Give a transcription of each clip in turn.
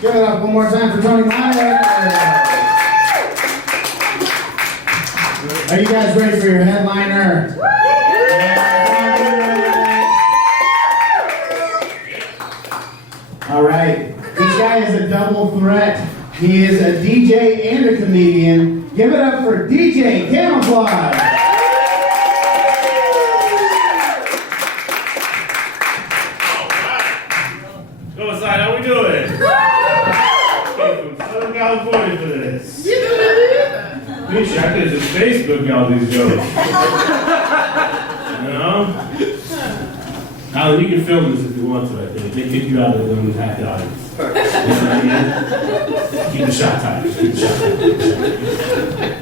Give it up one more time for Tony Meyer. Are you guys ready for your headliner? All right. This guy is a double threat. He is a DJ and a comedian. Give it up for DJ Kamoflage. How we doing? Came from Southern California for this. Bitch, I could just Facebook all these jokes. You know? Alan, you can film this if you want to, I think. They kick you out of the room with half the audience. You know what I mean? Keep the shot tight. Keep the shot tight.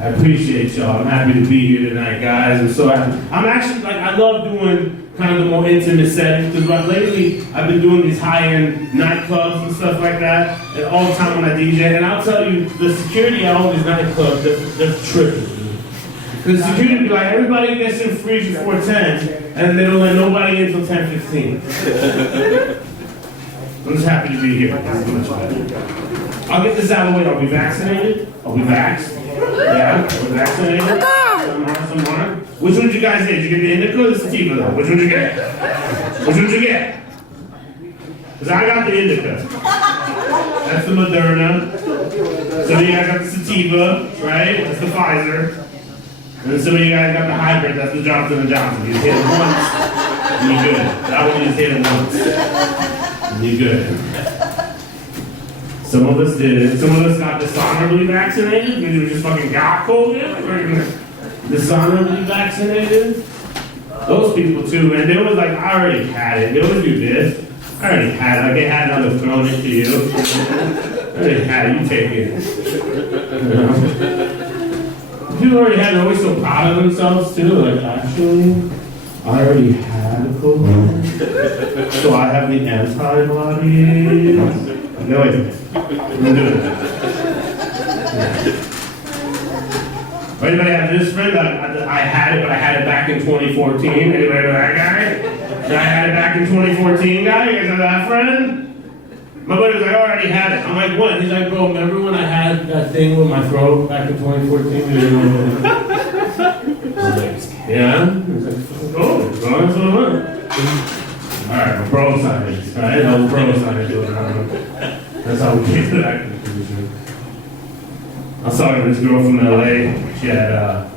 I appreciate y'all. I'm happy to be here tonight, guys. I'm so happy. I'm actually, like, I love doing kind of the more intimate settings, because lately I've been doing these high-end nightclubs and stuff like that, and all the time when I DJ, and I'll tell you, the security at all these nightclubs, they're tripping. The security be like, everybody gets in free before 10, and they don't let nobody in until 10:15. I'm just happy to be here. This is much better. I'll get this out of the way. I'll be vaccinated. I'll be vaxxed. Yeah, we're vaccinated. Some more. Which one did you guys get? Did you get the indica or the sativa though? Which one did you get? Which one did you get? Because I got the indica. That's the Moderna. Some of you guys got the sativa, right? That's the Pfizer. And then some of you guys got the hybrid. That's the Johnson & Johnson. You just hit it once, and you're good. That one you just hit it once, and you're good. Some of us did. Some of us got dishonorably vaccinated because we just fucking got COVID. Dishonorably vaccinated. Those people too, man. They was like, I already had it. They always do this. I already had it. Like they had another thrown it to you. I already had it. You take it. You know? People already had it. They're always so proud of themselves too. Like, actually, I already had COVID. So I have the antibodies. No, wait. I'm doing it. Anybody have this friend? I had it, but I had it back in 2014. Anybody know that guy? I had it back in 2014 guy? You guys have that friend? My buddy was like, I already had it. I'm like, what? He's like, bro, remember when I had that thing with my throat back in 2014? I was like, yeah? He's like, oh, it's going so much. Alright, we're pro science, right? No, we're pro science. That's how we get to that conclusion. I was talking to this girl from LA. She had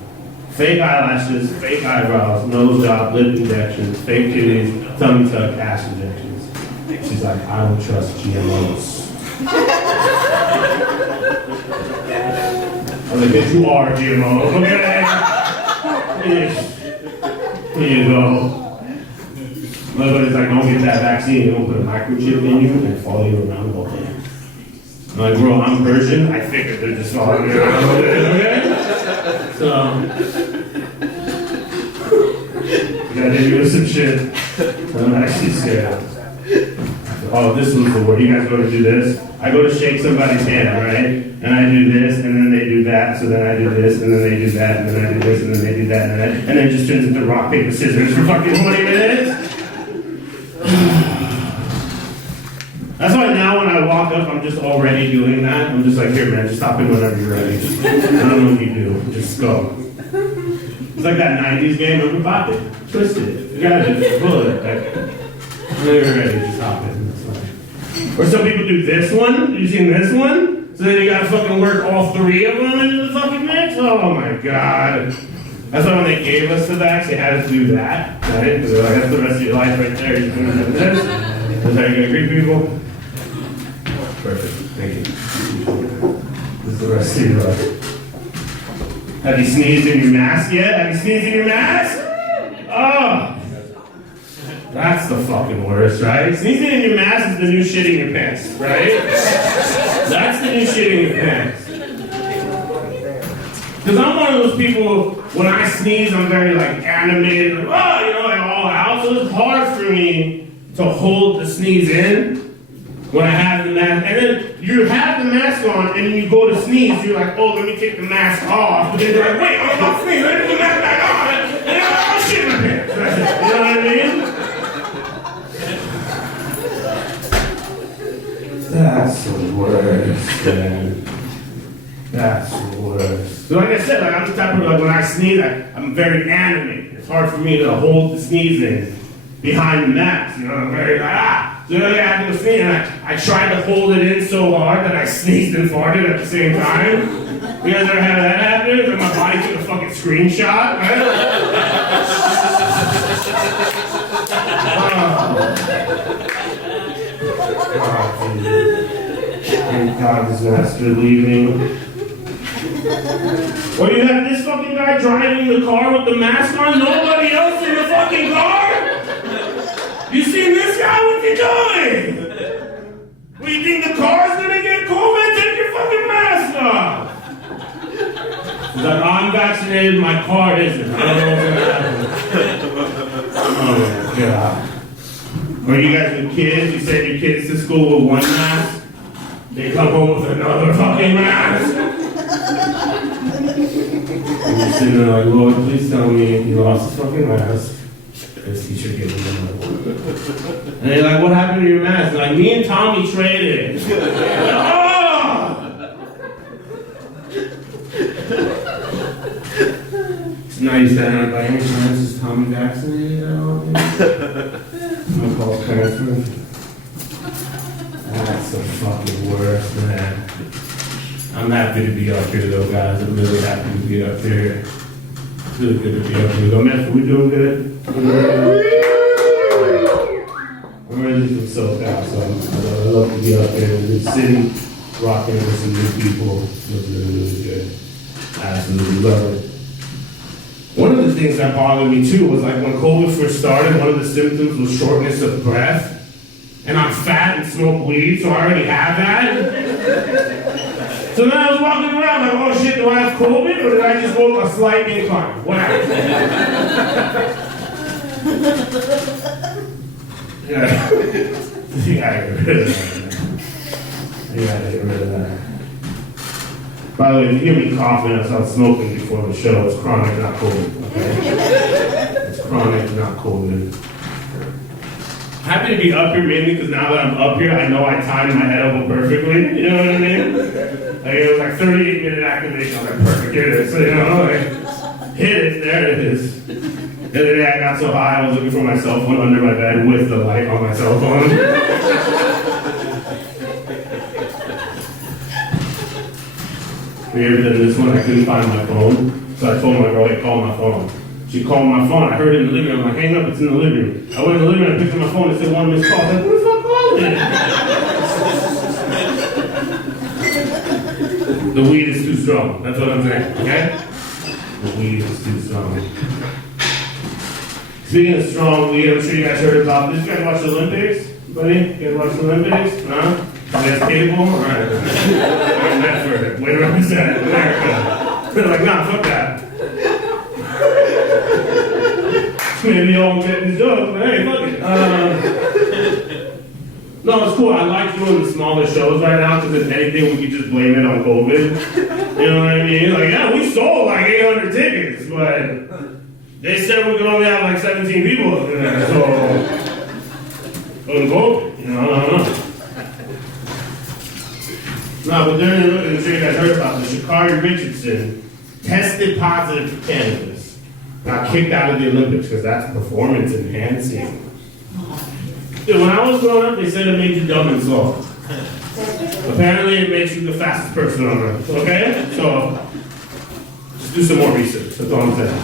fake eyelashes, fake eyebrows, nose job, lip injections, fake titties, tummy tuck, ass injections. She's like, I don't trust GMOs. I was like, yes, you are a GMO. Okay? Here you go. My buddy's like, don't get that vaccine. They're going to put a microchip in you and follow you around all day. I'm like, bro, I'm Persian. I figured they're just following me around all day, okay? So, you gotta hit me with some shit. I'm actually scared. Oh, this was the word. You guys go to do this? I go to shake somebody's hand, right? And I do this, and then they do that, so then I do this, and then they do that, and then I do this, and then they do that, and then it just turns into rock, paper, scissors for fucking 20 minutes. That's why now when I walk up, I'm just already doing that. I'm just like, here, man, just stop it whenever you're ready. I don't know what you do. Just go. It's like that 90s game. Look, pop it. Twist it. You got it. Pull it. Like, whenever you're ready, just stop it. Or some people do this one. You seen this one? So then you gotta fucking work all three of them into the fucking mix? Oh my god. That's why when they gave us the vax, they had us do that. Right? Because they're like, that's the rest of your life right there. You're doing this. That's how you're gonna greet people. Perfect. Thank you. This is the rest of your life. Have you sneezed in your mask yet? Have you sneezed in your mask? Oh! That's the fucking worst, right? Sneezing in your mask is the new shitting in your pants, right? That's the new shitting in your pants. Because I'm one of those people, when I sneeze, I'm very like animated, like, oh, you know, like all out. So it's hard for me to hold the sneeze in when I have the mask. And then you have the mask on, and then you go to sneeze, you're like, oh, let me take the mask off. But then you're like, wait, I'm about to sneeze, let me put the mask back on. And then I'm shit in my pants. That's it. You know what I mean? That's the worst, man. That's the worst. So like I said, like I'm the type of, like when I sneeze, I'm very animated. It's hard for me to hold the sneezing behind the mask. You know, I'm very like, ah. So then I had to sneeze, and I tried to hold it in so hard that I sneezed and farted at the same time. You guys ever had that happen? And my body took a fucking screenshot, Thank God this master leaving. Or you have this fucking guy driving the car with the mask on, nobody else in the fucking car? You seen this guy? What's he doing? What, you think the car's gonna get COVID? Take your fucking mask off! He's like, I'm vaccinated, my car isn't. I don't know what's gonna happen. Oh my God. Or you guys with kids, you send your kids to school with one mask, they come home with another fucking mask. And you're sitting there like, Lord, please tell me he lost his fucking mask. This teacher gave him another one. And they're like, what happened to your mask? Like, me and Tommy traded. So now you said, by any chance, is Tommy vaccinated at all? I'm gonna call parents. That's the fucking worst, man. I'm happy to be up here, though, guys. I'm really happy to be up here. It's really good to be up here. Though, man, we doing good? I'm ready to SoCal, so I love to be up here in the city, rocking with some new people. It's really, really good. I absolutely love it. One of the things that bothered me too was like when COVID first started, one of the symptoms was shortness of breath. And I'm fat and smoke weed, so I already have that. So then I was walking around like, oh shit, do I have COVID or did I just go a slight incline? What happened? Yeah. You gotta get rid of that. You gotta get rid of that. By the way, if you hear me coughing, I started smoking before the show. It's chronic, not COVID, okay? It's chronic, not COVID. Happy to be up here mainly because now that I'm up here, I know I timed my edible perfectly. You know what I mean? Like, it was like 38-minute activation. I was like, perfect, here it is. So, you know, like, hit it, there it is. The other day I got so high, I was looking for my cell phone under my bed with the light on my cell phone. We ever did this one? I couldn't find my phone. So I told my girl, hey, call my phone. She called my phone. I heard it in the living room. I'm like, hang up, it's in the living room. I went in the living room, I picked up my phone, and said one missed call. I was like, who the fuck called it? The weed is too strong. That's what I'm saying, okay? The weed is too strong. Speaking of strong weed, I'm sure you guys heard about this. You guys watch the Olympics? Buddy? You guys watch the Olympics? Huh? You guys cable? All right. I'm Medford. Way to represent America. They're like, nah, fuck that. Maybe y'all won't get these jokes, but hey, fuck it. No, it's cool. I like doing the smaller shows right now because if anything, we could just blame it on COVID. You know what I mean? Like, yeah, we sold like 800 tickets, but they said we could only have like 17 people in there, so on COVID, you know, I don't know. No, but during the Olympics, I'm sure you guys heard about this. Sha'Carri Richardson tested positive for cannabis. Got kicked out of the Olympics because that's performance enhancing. Dude, when I was growing up, they said it made you dumb and slow. Apparently, it makes you the fastest person on earth. Okay? So, just do some more research. That's all I'm saying.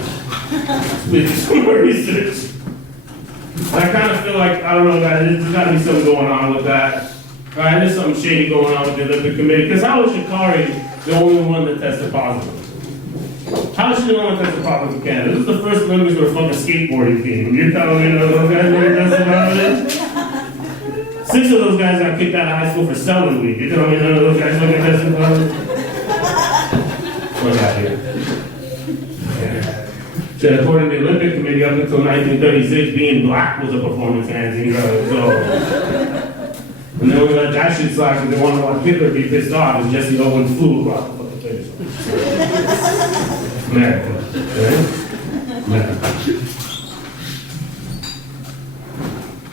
Please do some more research. I kind of feel like, I don't know, guys, there's got to be something going on with that. Right? There's something shady going on with the Olympic Committee. Because how was Sha'Carri the only one that tested positive? How is she the one that tested positive in Canada? This is the first Olympics with a fucking skateboarding team. You're telling me those guys never tested positive? 6 of those guys got kicked out of high school for selling weed. You're telling me none of those guys fucking tested positive? What's that here? So according to the Olympic Committee, up until 1936, being black was a performance-enhancing drug. So, and then we let that shit slide because they wanted to watch Hitler be pissed off and Jesse Owens flew across the fucking place. America. Right? America.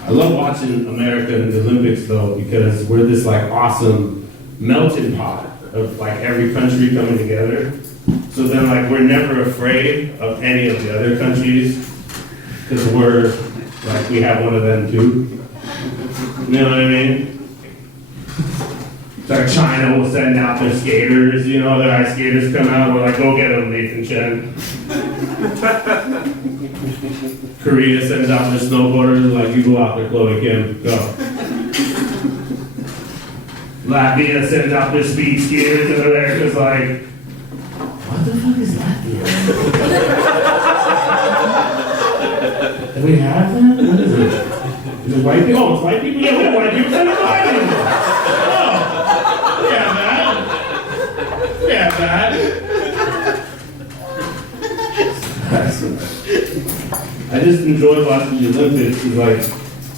I love love watching America in the Olympics though, because we're this like awesome melting pot of like every country coming together. So then like we're never afraid of any of the other countries because we're like we have one of them too. You know what I mean? It's like China will send out their skaters, you know, their ice skaters come out, we're like, go get them, Nathan Chen. Korea sends out their snowboarders, like, you go out there, Chloe Kim, go. Latvia sends out their speed skiers, and America's like, what the fuck is Latvia? Do we have that? What is it? Is it white people? Oh, it's white people? Yeah, we have white people sending white people. Oh, we have that. We have that. I just enjoy watching the Olympics. It's like,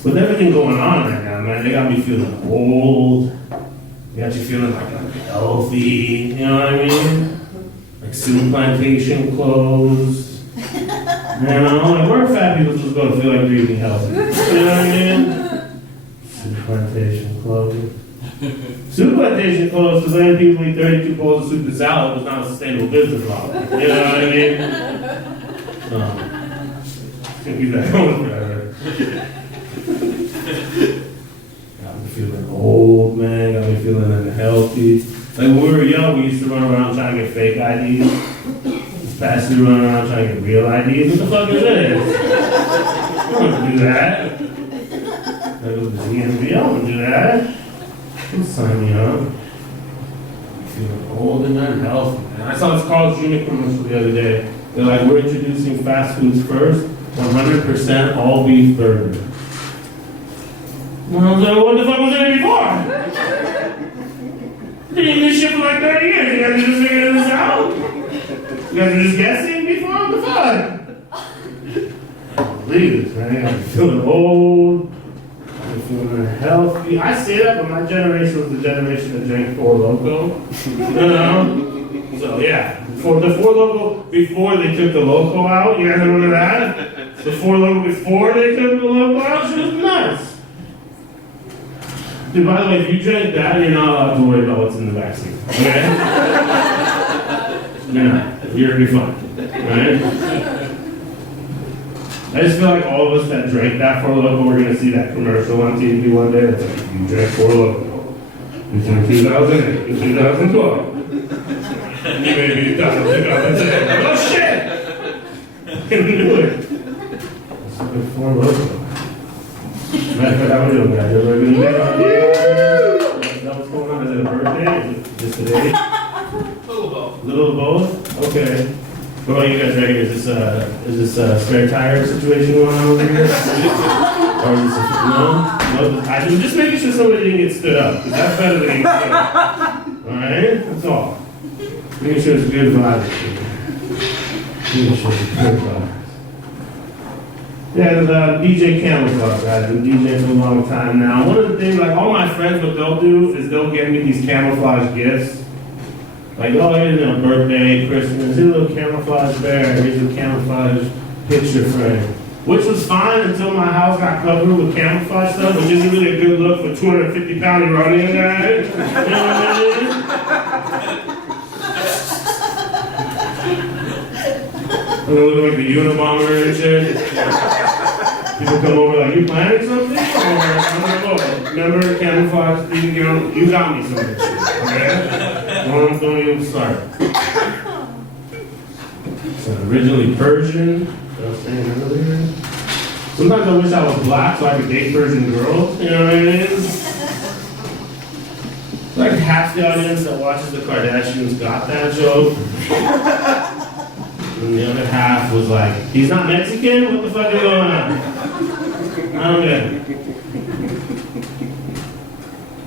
with everything going on right now, man, they got me feeling old. They got you feeling like unhealthy. You know what I mean? Like Suit Plantation clothes. You know, like where are fat people supposed to go to feel like they're eating healthy? You know what I mean? Suit Plantation clothes. Soup plantation closed because letting people eat 32 bowls of soup and salad was not a sustainable business model. You know what I mean? Can't keep that going forever. Got me feeling old, man. Got me feeling unhealthy. Like when we were young, we used to run around trying to get fake IDs. This past year, running around trying to get real IDs. What the fuck is this? I don't want to do that. I go to the DMV. I don't want to do that. Sign me up. I'm feeling old and unhealthy. And I saw this Carl's Jr. commercial the other day. They're like, we're introducing fast foods first, 100% all beef burger. Well, I was like, what the fuck was in it before? Been eating this shit for like 30 years. You guys are just figuring this out? You guys are just guessing before? What the fuck? Please, man. I'm feeling old. Feeling unhealthy. I say that, but my generation was the generation that drank Four Loko. You know? So yeah, for the Four Loko before they took the Loco out. You guys remember that? The Four Loko before they took the Loco out. She was nuts. Dude, by the way, if you drink that, you're not allowed to worry about what's in the vaccine. Okay? You're not. You're gonna be fine. Right? I just feel like all of us that drank that Four Loko, we're going to see that commercial on TV one day. It's like, you drank Four Loko between 2008 and 2012. You may be done in 2010. Oh shit! I can do it. It's like a Four Loko. Matter of fact, how are we doing, guys? Everybody doing good? Is that what's going on? Is it a birthday? Is it just today? Little of both. Little of both? Okay. What about you guys reckon? Is this a spare tire situation going on over here? Or is this no? I'm just making sure somebody didn't get stood up, because that's better than getting stood up. Alright? That's all. Making sure it's good vibes. Making sure it's good vibes. Yeah, there's DJ Kamoflage, guys. I've been DJing for a long time now. One of the things, like all my friends, what they'll do is they'll give me these camouflage gifts. Like, oh, here's a birthday, Christmas, here's a little camouflage bear, here's a camouflage picture frame. Which was fine until my house got covered with camouflage stuff, which isn't really a good look for 250-pound Iranian guy. You know what I mean? I'm gonna look like the Unabomber and shit. People come over like, you planning something? Or I'm like, oh, remember camouflage thing? You got me something, okay? Don't even start. It's originally Persian. I was saying earlier. Sometimes I wish I was black so I could date Persian girls. You know what I mean? Like half the audience that watches the Kardashians got that joke. And the other half was like, he's not Mexican? What the fuck is going on? I don't get it.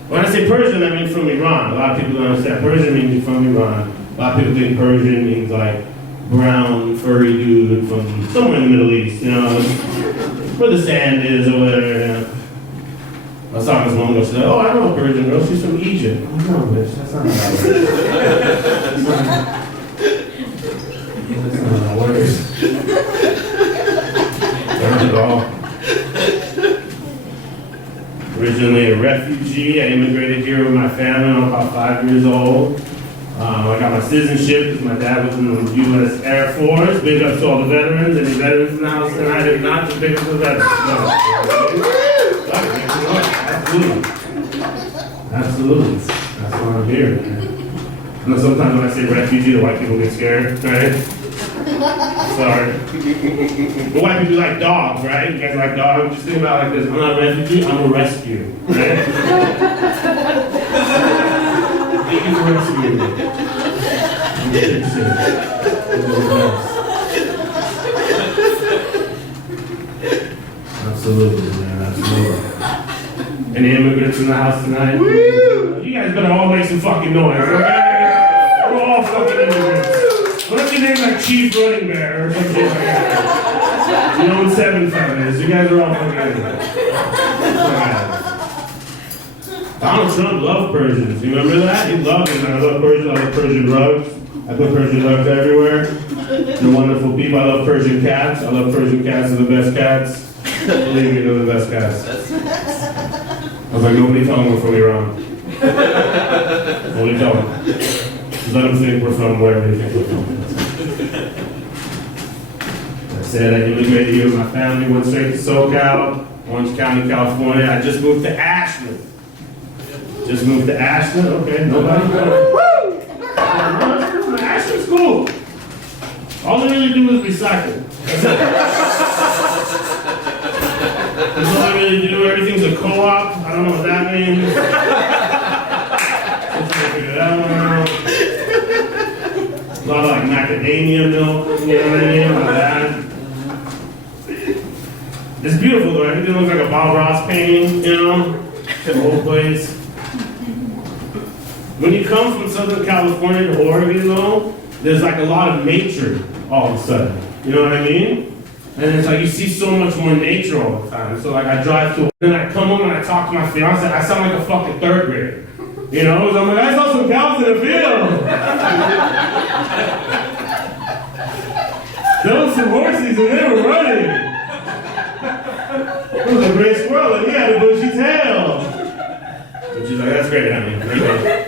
When I say Persian, I mean from Iran. A lot of people don't understand. Persian means from Iran. A lot of people think Persian means like brown, furry dude from somewhere in the Middle East, you know, where the sand is or whatever. You know. I was talking to this one girl, she said, oh, I know a Persian girl, she's from Egypt. I'm like, no, bitch, that's not how it works. That's not how it works. Not at all. originally a refugee. I immigrated here with my family when I was about 5 years old. I got my citizenship because my dad was in the U.S. Air Force. Big up to all the veterans. Any veterans in the house tonight? If not, just big up to the veterans. No. Absolutely. That's why I'm here, man. I know sometimes when I say refugee, the white people get scared, right? Sorry. But white people like dogs, right? You guys like dogs? Just think about it like this. I'm not a refugee, I'm a rescue, right? Thank you for rescuing me. I'm fixing Absolutely, man, absolutely. Any immigrants in the house tonight? Woo! You guys better all make some fucking noise, okay? We're all fucking immigrants. What if your name's like Chief Running Bear or something like that? You know what 7-7 is. You guys are all fucking immigrants. Donald Trump loved Persians. You remember that? He loved them. I love Persians. I love Persian rugs. I put Persian rugs everywhere. They're wonderful people. I love Persian cats. I love Persian cats. They're the best cats. Believe me, they're the best cats. I was like, nobody tell them we're from Iran. Nobody tell them. Just let them think we're from wherever they think we're from. I said I immigrated here with my family, went straight to SoCal, Orange County, California. I just moved to Ashland. Just moved to Ashland? Okay, nobody? Woo! Ashland's cool. All they really do is recycle. That's all they really do. Everything's a co-op. I don't know what that means. Let's figure that one out. A lot of like macadamia milk, you know what I mean? Like that. It's beautiful though. Everything looks like a Bob Ross painting, you know? The whole place. When you come from Southern California to Oregon, though, there's like a lot of nature all of a sudden. You know what I mean? And it's like you see so much more nature all the time. So like I drive to, then I come home and I talk to my fiance. I sound like a fucking third grader. You know? So I'm like, I saw some cows in the field. There was some horses and they were running. There was a gray squirrel and he had a bushy tail. And she's like, that's great, honey. Okay.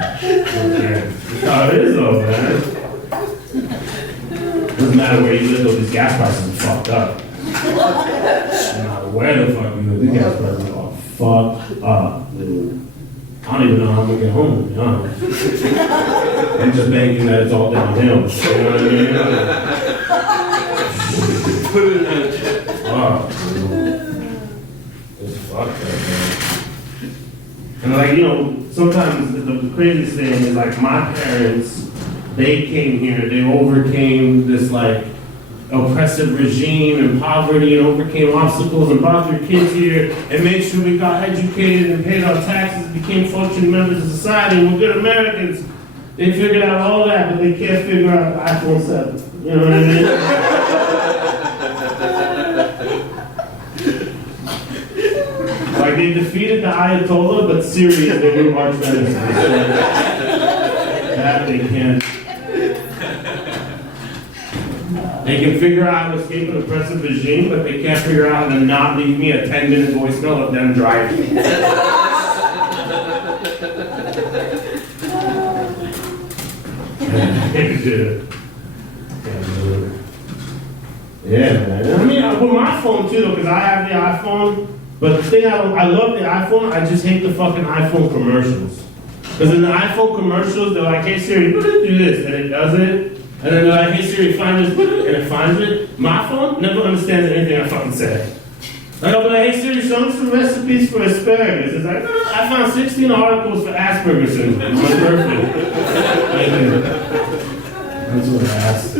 That's how it is though, man. Doesn't matter where you live though, these gas prices are fucked up. No matter where the fuck you live, these gas prices are fucked up. I don't even know how I'm gonna get home, to be honest. I'm just banking that it's all downhill. You know what I mean? Put it in. Fuck, it's fucked up, man. And like, you know, sometimes the craziest thing is like my parents, they came here, they overcame this like oppressive regime and poverty and overcame obstacles and brought their kids here and made sure we got educated and paid our taxes, became functioning members of society and we're good Americans. They figured out all that, but they can't figure out the iPhone 7. You know what I mean? Like they defeated the Ayatollah, but Syria they were arch nemesis. That they can't. They can figure out how to escape an oppressive regime, but they can't figure out how to not leave me a 10-minute voicemail of them driving. Yeah, man. I mean, with my phone too, though, because I have the iPhone. But the thing I love the iPhone, I just hate the fucking iPhone commercials. Because in the iPhone commercials, they're like, hey Siri, do this, and it does it. And then they're like, hey Siri, find this, and it finds it. My phone never understands anything I fucking say. Like I'll be like, hey Siri, show me some recipes for asparagus. It's like, I found 16 articles for Asperger's syndrome. It's perfect. That's what I asked.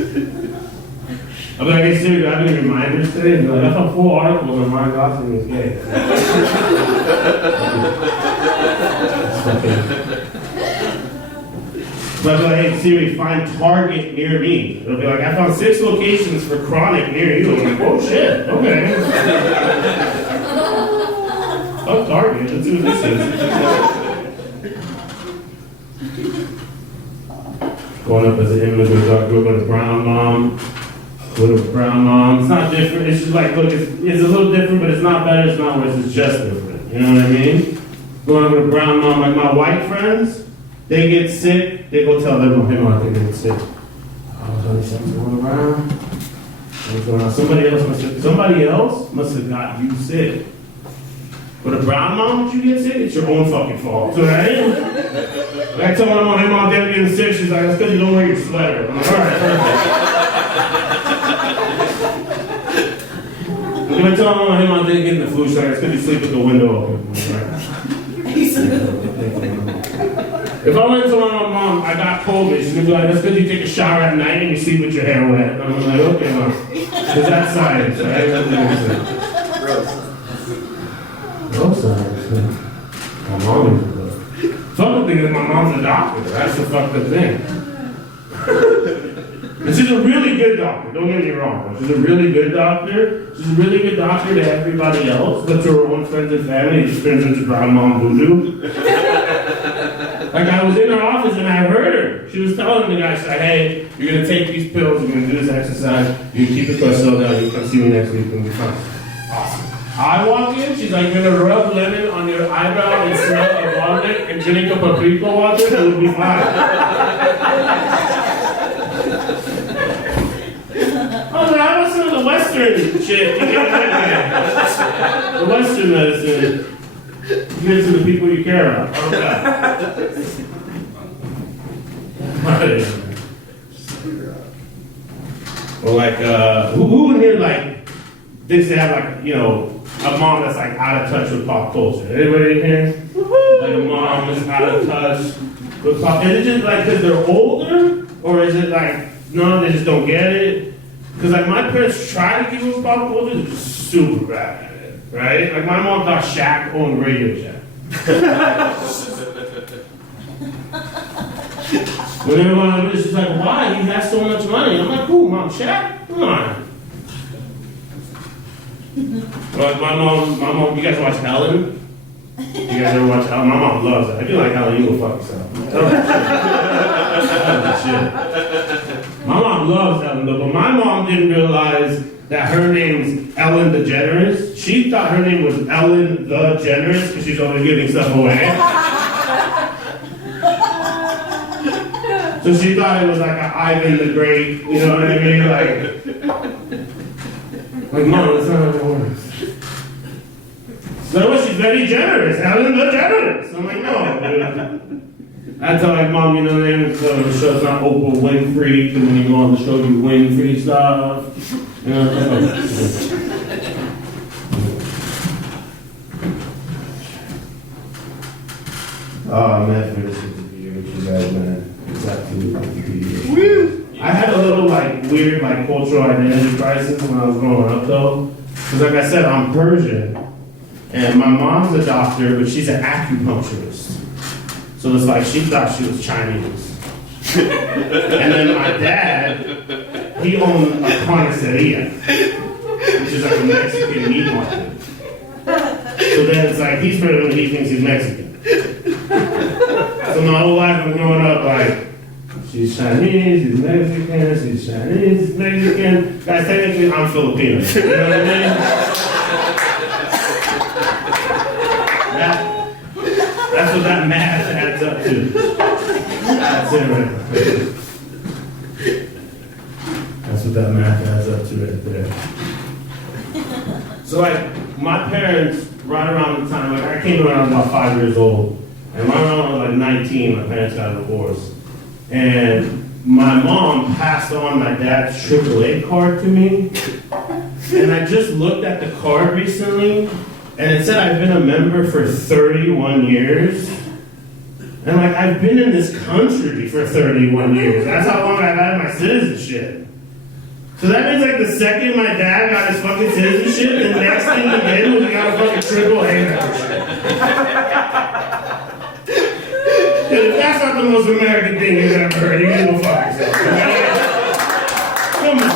I'll be like, hey Siri, do I have any reminders today? And like, I found 4 articles on Ryan Gosling is gay. But I'll be like, hey Siri, find Target near me. It'll be like, I found 6 locations for Chronic near you. I'm like, oh shit, okay. Oh, Target, let's see what this is. Growing up as an immigrant, I grew up with a brown mom. with a brown mom. It's not different. It's just like, look, it's a little different, but it's not better. It's not worse. It's just different. You know what I mean? Going with a brown mom, like my white friends, they get sick. They go tell them, hey, mom, I think they get sick. Oh, honey, something's going around. What's going on? Somebody else must have got you sick. But a brown mom, if you get sick, it's your own fucking fault. Right? Like I tell my mom, hey, mom, they're getting sick. She's like, that's because you don't wear your sweater. I'm like, all right, perfect. If I tell my mom, hey, mom, they didn't get in the flu, she's like, it's because you sleep with the window open. If I went to my mom, I got COVID, she's gonna be like, that's because you take a shower at night and you sleep with your hair wet. And I'm like, okay, mom. Because that's science, right? No science. My mom is a doctor. Some of the thing is my mom's a doctor. That's the fucked up thing. And she's a really good doctor, don't get me wrong. She's a really good doctor. She's a really good doctor to everybody else, but to her own friends and family, it just turns into brown mom voodoo. Like I was in her office and I heard her. She was telling the guy, she's like, hey, you're gonna take these pills, you're gonna do this exercise, you keep the cholesterol down, you come see me next week and we'll be fine. Awesome. I walk in, she's like, you're gonna rub lemon on your eyebrow and smell a vomit and drink a paprika water, and we'll be fine. I was like, how about some of the Western shit? You get the Western medicine. Give it to the people you care about. Okay. Or like, who in here like thinks they have like, you know, a mom that's like out of touch with pop culture? Anybody in here? Like a mom that's out of touch with pop. Is it just like because they're older, or is it like no, they just don't get it? Because like my parents try to keep with pop culture, they're just super bad at it, right? Like my mom thought Shaq owned Radio Shack. When everyone was just like, why? He has so much money. I'm like, cool, Mom, Shaq? Come on. Like my mom, you guys watch Ellen? You guys ever watch Ellen? My mom loves it. If you like Ellen, you go fuck yourself. Shit. My mom loves Ellen though, but my mom didn't realize that her name's Ellen DeGeneres. She thought her name was Ellen the Generous because she's always giving stuff away. So she thought it was like an Ivan the Great, you know what I mean? Like Mom, that's not how it works. So she's very generous, Ellen the Generous. I'm like, no. I tell like, Mom, you know the name of the show's not Oprah Winfrey, because when you go on the show, you win free stuff. You know, oh man, for this interview with you guys, man. It's absolutely I had a little like weird like cultural identity crisis when I was growing up though. Because like I said, I'm Persian. And my mom's a doctor, but she's an acupuncturist. So it's like she thought she was Chinese. And then my dad, he owned a carniceria, which is like a Mexican meat market. So then it's like he's Persian, but he thinks he's Mexican. So my whole life I'm growing up like, she's Chinese, she's Mexican, she's Chinese, she's Mexican. Guys, technically I'm Filipino. You know what I mean? That's what that math adds up to. That's it right there. That's what that math adds up to right there. So like, my parents, right around the time, like I came around about 5 years old, and my mom was like 19, my parents got divorced. And my mom passed on my dad's AAA card to me. And I just looked at the card recently, and it said I've been a member for 31 years. And like, I've been in this country for 31 years. That's how long I've had my citizenship. So that means like the second my dad got his fucking citizenship, the next thing he did was he got a fucking AAA membership. If that's not the most American thing you've ever heard, you can go fuck yourself. Okay? Come on.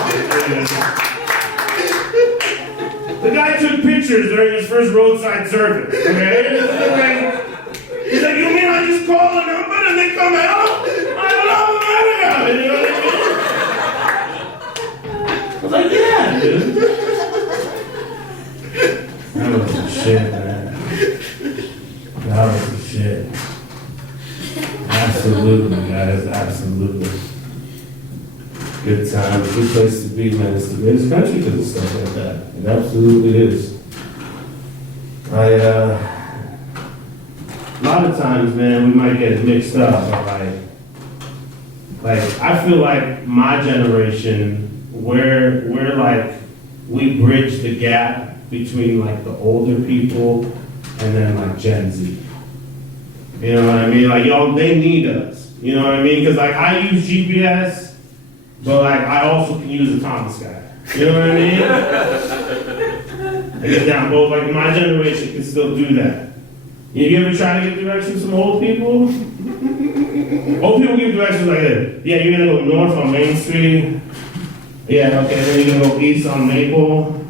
The guy took pictures during his first roadside service. Okay? He's like, you mean I just call a number and they come out? I don't know what I'm about. You know what I mean? I was That was the shit. Absolutely, guys, absolutely. Good time, good place to be, man. It's the greatest country because of stuff like that. It absolutely is. A lot of times, man, we might get it mixed up, but like I feel like my generation, we're like, we bridge the gap between like the older people and then like Gen Z. You know what I mean? Like, y'all, they need us. You know what I mean? Because like I use GPS, but like I also can use a Thomas guy. You know what I mean? I get down both. Like my generation can still do that. You ever try to get directions from old people? Old people give directions like this. Yeah, you're gonna go north on Main Street. Yeah, okay, then you're gonna go east on Maple.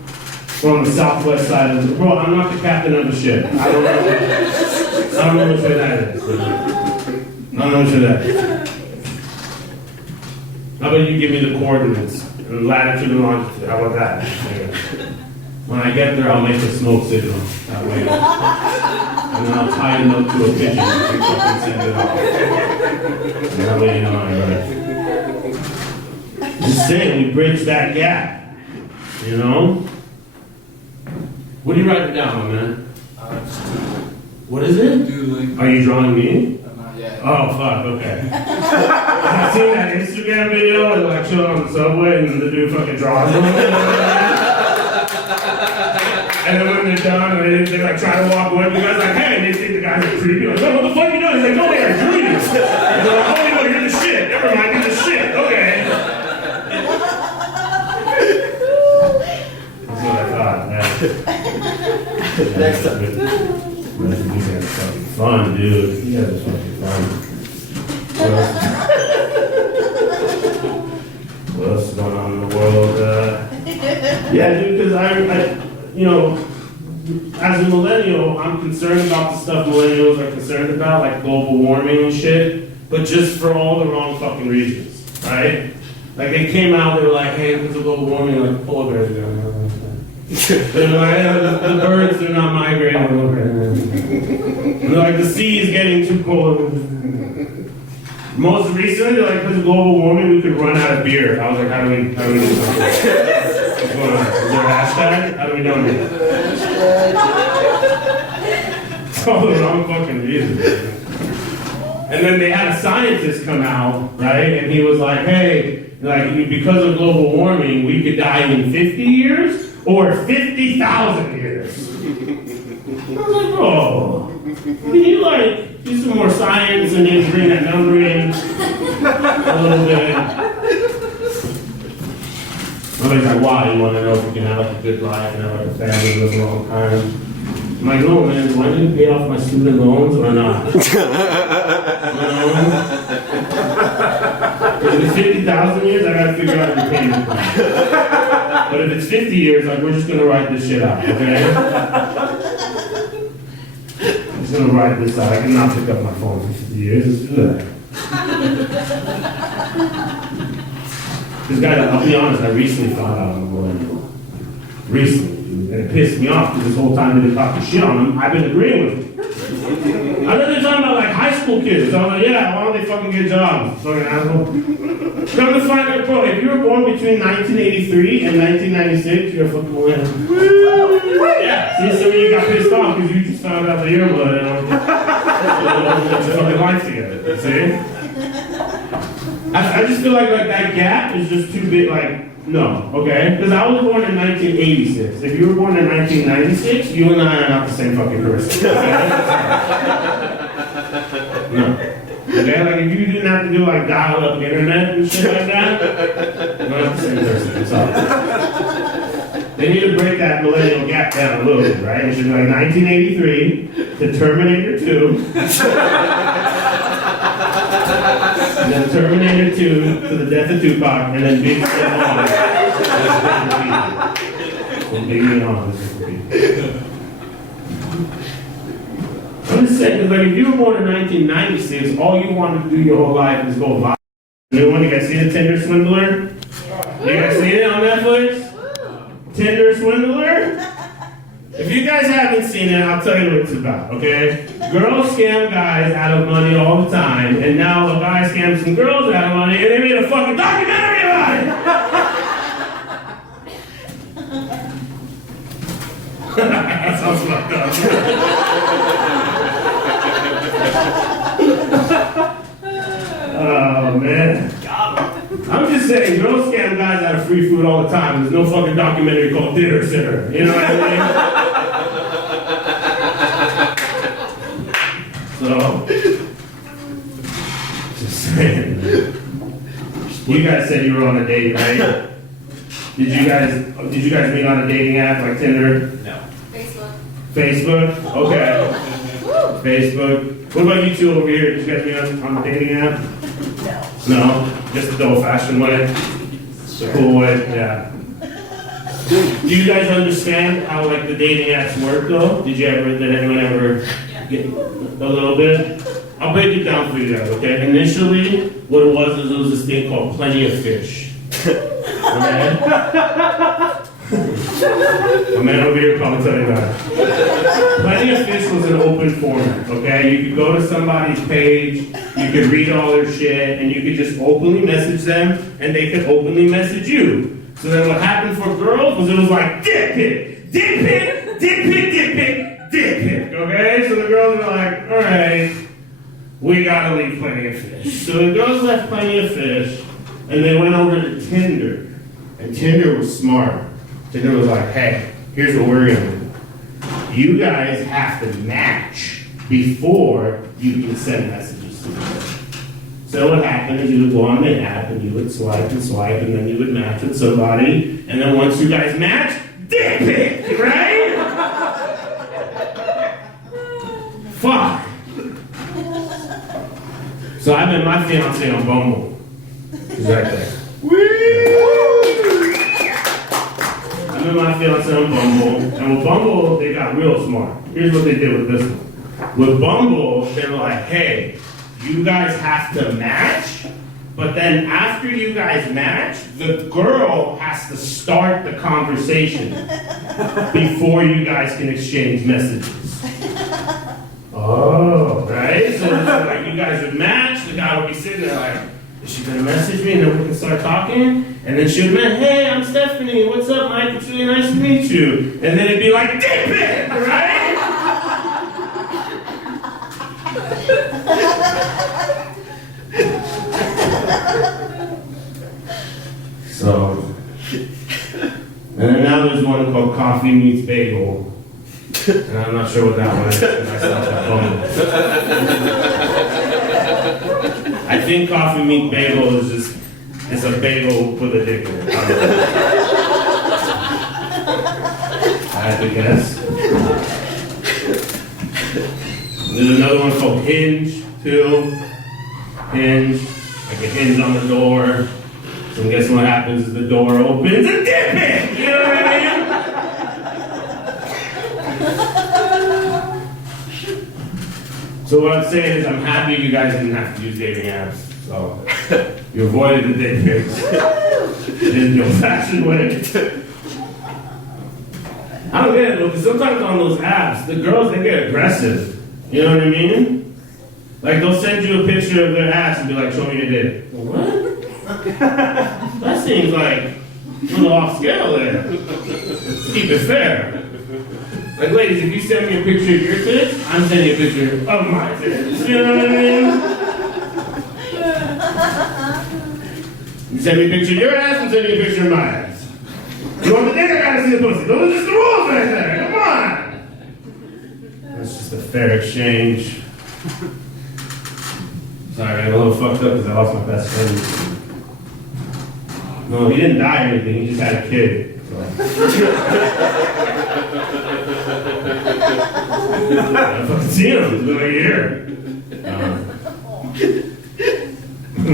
We're on the southwest side of the. Bro, I'm not the captain of the ship. I don't know which way that is. I don't know which way that is. How about you give me the coordinates and latitude and longitude? How about that? When I get there, I'll make a smoke signal. That way. And then I'll tie it up to a pigeon and fucking send it off. And that way you know I'm right. Just saying, we bridge that gap. You know? What are you writing down, my man? What is it? Doodling. Are you drawing me? Not yet. Oh, fuck, okay. I've seen that Instagram video where they're like chilling on the subway and the dude fucking draws them. And then when they're done, they like try to walk away, the guy's like, hey, and they think the guy's like creepy. Like, oh, what the fuck you doing? He's like, no, man, I'm dreaming. And they're like, oh, no, you're the shit. Never mind, you're the shit. Okay. That's what I thought, man. Next time. You guys are fucking fun, dude. You guys are fucking fun. What else is going on in the world? Yeah, dude, because I, you know, as a millennial, I'm concerned about the stuff millennials are concerned about, like global warming and shit, but just for all the wrong fucking reasons, right? Like they came out, they were like, hey, because of global warming, like polar bears are going. They're like, the birds are not migrating over. They're like, the sea is getting too cold. Most recently, like, because of global warming, we could run out of beer. I was like, how do we do something? What's going on? Is there a hashtag? How do we donate? It's all the wrong fucking reasons. And then they had a scientist come out, right? And he was like, hey, like, because of global warming, we could die in 50 years or 50,000 years. I was like, bro, can you like do some more science and then bring that number in a little bit? Somebody's like, why? You want to know if you can have like a good life and have like a family and live a long time? I'm like, no, man, do I need to pay off my student loans or not? If it's 50,000 years, I gotta figure out a repayment plan. But if it's 50 years, like, we're just gonna write this shit out, okay? I'm just gonna write this out. I cannot pick up my phone for 50 years. Let's do that. This guy, I'll be honest, I recently found out I'm a millennial. Recently. And it pissed me off because this whole time they've been talking shit on him, I've been agreeing with him. I know they're talking about like high school kids. So I'm like, yeah, why don't they fucking get jobs? Fucking asshole. Come to find out, bro, if you were born between 1983 and 1996, you're a fucking millennial. Yeah, see, so you got pissed off because you just found out that you're a millennial. Put your fucking life together, see? I just feel like that gap is just too big, like, no, okay? Because I was born in 1986. If you were born in 1996, you and I are not the same fucking person. Okay? No. Okay? Like, if you didn't have to do, like, dial-up internet and shit like that, you're not the same person. I'm sorry. They need to break that millennial gap down a little bit, right? It should be like 1983 to Terminator 2. And then Terminator 2 to the death of Tupac, and then Big Step on. And Big Me on. I'm just saying, because like if you were born in 1996, all you wanted to do your whole life is go live. You know, you guys see the Tinder Swindler? You guys seen it on Netflix? Tinder Swindler? If If you guys haven't seen it, I'll tell you what it's about, okay? Girls scam guys out of money all the time, and now a guy scams some girls out of money, and they made a fucking documentary about it! That sounds fucked up. Oh, man. I'm just saying, girls scam guys out of free food all the time. There's no fucking documentary called Dinner Center. You know what I mean? So, just saying. You guys said you were on a date, right? Did you guys meet on a dating app like Tinder? No. Facebook? Okay. Facebook. What about you two over here? Did you guys meet on a dating app? No, just the old-fashioned way, the cool way, yeah. Do you guys understand how like the dating apps work though? Did anyone ever get a little bit? I'll break it down for you guys, okay? Initially, what it was this thing called Plenty of Fish. Okay? A man over here probably tell you about it. Plenty of Fish was an open format, okay? You could go to somebody's page, you could read all their shit, and you could just openly message them, and they could openly message you. So then what happened for girls was it was like, dick pic, dick pic, dick pic, dick pic, dick pic, okay? So the girls were like, all right, we gotta leave Plenty of Fish. So the girls left Plenty of Fish, and they went over to Tinder. And Tinder was smart. Tinder was like, hey, here's what we're gonna do. You guys have to match before you can send messages to each other. So what happened is you would go on the app and you would swipe, and then you would match with somebody, and then once you guys match, dick pic, right? Fuck. So I met my fiance on Bumble. She's right there. I met my fiance on Bumble, and with Bumble, they got real smart. Here's what they did with this one. With Bumble, they were like, hey, you guys have to match, but then after you guys match, the girl has to start the conversation before you guys can exchange messages. Oh, right? So like you guys would match, the guy would be sitting there like, is she gonna message me and then we can start talking? And then she would be like, hey, I'm Stephanie, what's up, Mike? It's really nice to meet you. And then it'd be like, dick pic, right? So, and then now there's one called Coffee Meets Bagel. And I'm not sure what that one is. I think Coffee Meets Bagel is just, it's a bagel with a dick in it. I have to guess. There's another one called Hinge, too. Hinge, like a hinge on the door. So I'm guessing what happens is the door opens and dick pic! You know what I mean? So what I'm saying is I'm happy you guys didn't have to use dating apps. So you avoided the dick pics. In the old-fashioned way. I don't get it though, because sometimes on those apps, the girls, they get aggressive. You know what I mean? Like they'll send you a picture of their ass and be like, show me your dick. Well, what? That seems like a little off scale there. Let's keep it fair. Like ladies, if you send me a picture of your tits, I'm sending you a picture of my tits. You know what I mean? You send me a picture of your ass, I'm sending you a picture of my ass. You want the dick, I gotta see the pussy. Those are just the rules right there. Come on. That's just a fair exchange. Sorry, I got a little fucked up because I lost my best friend. No, he didn't die or anything, he just had a kid. So. I fucking seen him, it's been a year.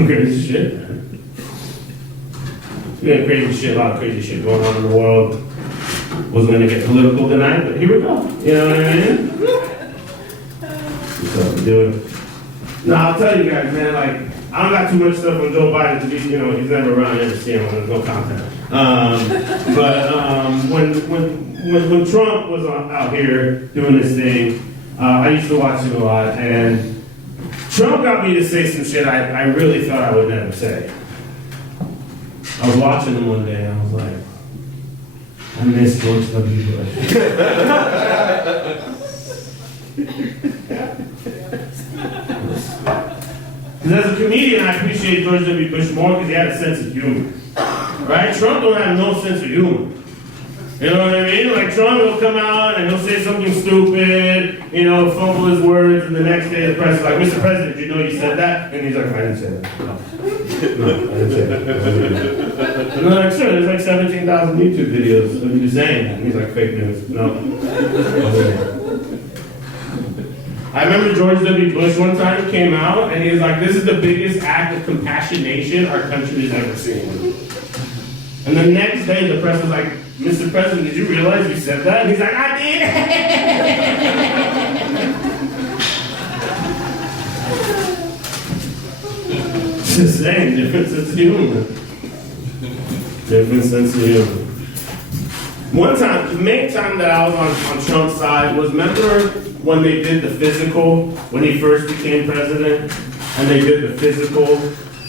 Crazy shit, man. We had crazy shit, a lot of crazy shit going on in the world. Wasn't gonna get political tonight, but here we go. You know what I mean? What's up, dude? No, I'll tell you guys, man, like, I don't got too much stuff on Joe Biden to be, you know, he's never around, you never see him, there's no content. When when Trump was out here doing his thing, I used to watch him a lot, and Trump got me to say some shit I really thought I would never say. I was watching him one day, and I was like, I miss George W. Bush. Because as a comedian, I appreciate George W. Bush more because he had a sense of humor. Right? Trump don't have no sense of humor. You know what I mean? Like Trump will come out and he'll say something stupid, fumble his words, and the next day the press is like, Mr. President, did you know you said that? And he's like, I didn't say that. No, I didn't say that. And they're like, sure, there's like 17,000 YouTube videos of you saying that. And he's like, fake news. No. I remember George W. Bush one time came out and he was like, this is the biggest act of compassionation our country has ever seen. And the next day the press was like, Mr. President, did you realize you said that? And he's like, I did. Just saying, different sense of humor. Different sense of humor. One time, the main time that I was on Trump's side was, remember when they did the physical, when he first became president, and they did the physical,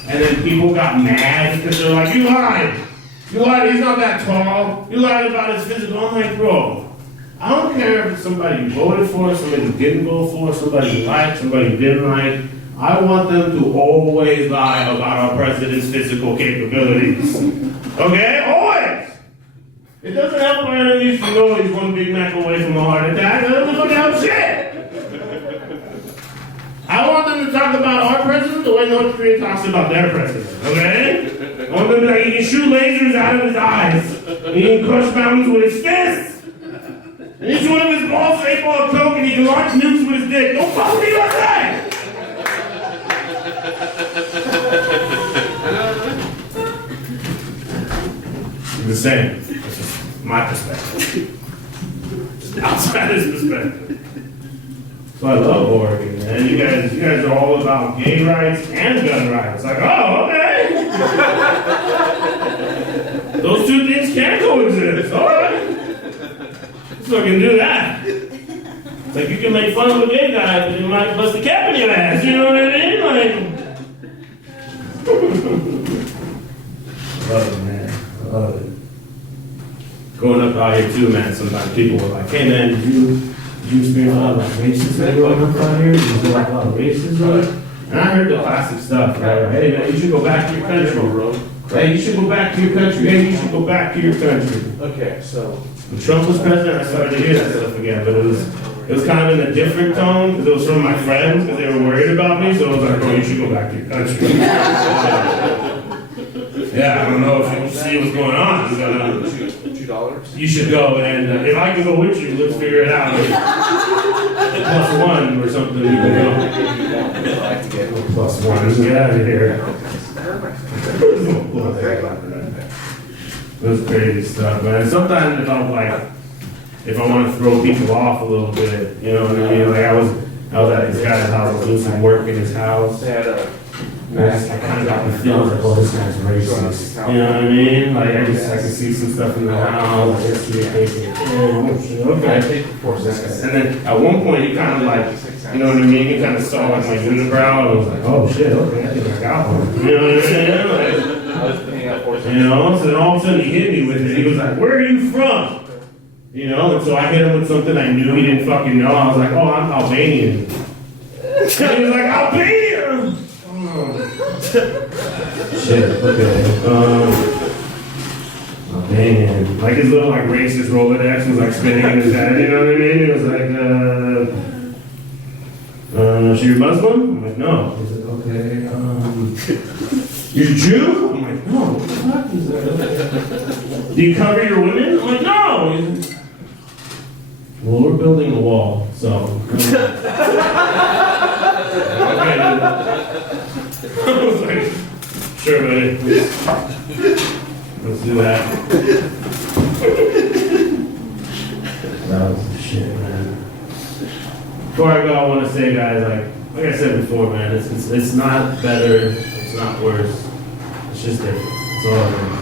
and then people got mad because they're like, you lied. You lied, he's not that tall. You lied about his physical. I'm like, bro, I don't care if it's somebody you voted for, somebody you didn't vote for, somebody you liked, somebody you didn't like. I want them to always lie about our president's physical capabilities. Okay? Always! It doesn't help our enemies to know he's one Big Mac away from a heart attack. That doesn't fucking help shit! I want them to talk about our president the way North Korea talks about their president, okay? I want them to be like, he can shoot lasers out of his eyes. He can crush mountains with his fists. And each one of his balls is a ball of coke and he can launch nukes with his dick. Don't fuck with me like that! The same. That's just my perspective. Just outsider's perspective. So I love Oregon, man. You guys are all about gay rights and gun rights. Like, oh, okay. Those two things can coexist. All right. So I can do that. It's like you can make fun of a gay guy, but you might bust a cap in your ass. You know what I mean? Like, love it, man. I love it. Growing up out here too, man. Sometimes people were like, "Hey, man, did you experience a lot of racism growing up out here? Did you see like a lot of racism?" And I heard the classic stuff, right? Hey, man, you should go back to your country. Hey, you should go back to your country. Hey, you should go back to your country. Okay, so When Trump was president, I started to hear that stuff again, but it was kind of in a different tone because it was from my friends because they were worried about me. So I was like, "Oh, you should go back to your country." Yeah, I don't know if you see what's going on, but $2. you should go, and if I can go with you, let's figure it out. +1 or something, you can go. +1, let's get out of here. It was crazy stuff, man. Sometimes if I'm like, if I want to throw people off a little bit, you know what I mean? Like I was at this guy's house, I was doing some work in his house. They had a I kind of got the feeling like, oh, this guy's racist. You know what I mean? Like, I can see some stuff in the house. I see it thinking, oh, shit, okay. And then at one point, he kind of like, you know what I mean? He kind of saw like my unibrow, and I was like, oh, shit, okay, I think I got one. You know what I mean? Like, so then all of a sudden he hit me with it. He was like, where are you from? You know, and so I hit him with something I knew he didn't fucking know. I was like, oh, I'm Albanian. And he was like, Albania! Shit, okay. Man, like his little like racist Rolodex was like spinning in his head, you know what I mean? It was like, so you're Muslim? I'm like, no. He's like, okay, you're Jew? I'm like, no, what the fuck? He's like, do you cover your women? I'm like, no! He's like, well, we're building a wall, so. Okay. I was like, sure, buddy. Let's do that. That was the shit, man. Before I go, I want to say, guys, like I said before, man, it's not better, it's not worse. It's just different. It's all different.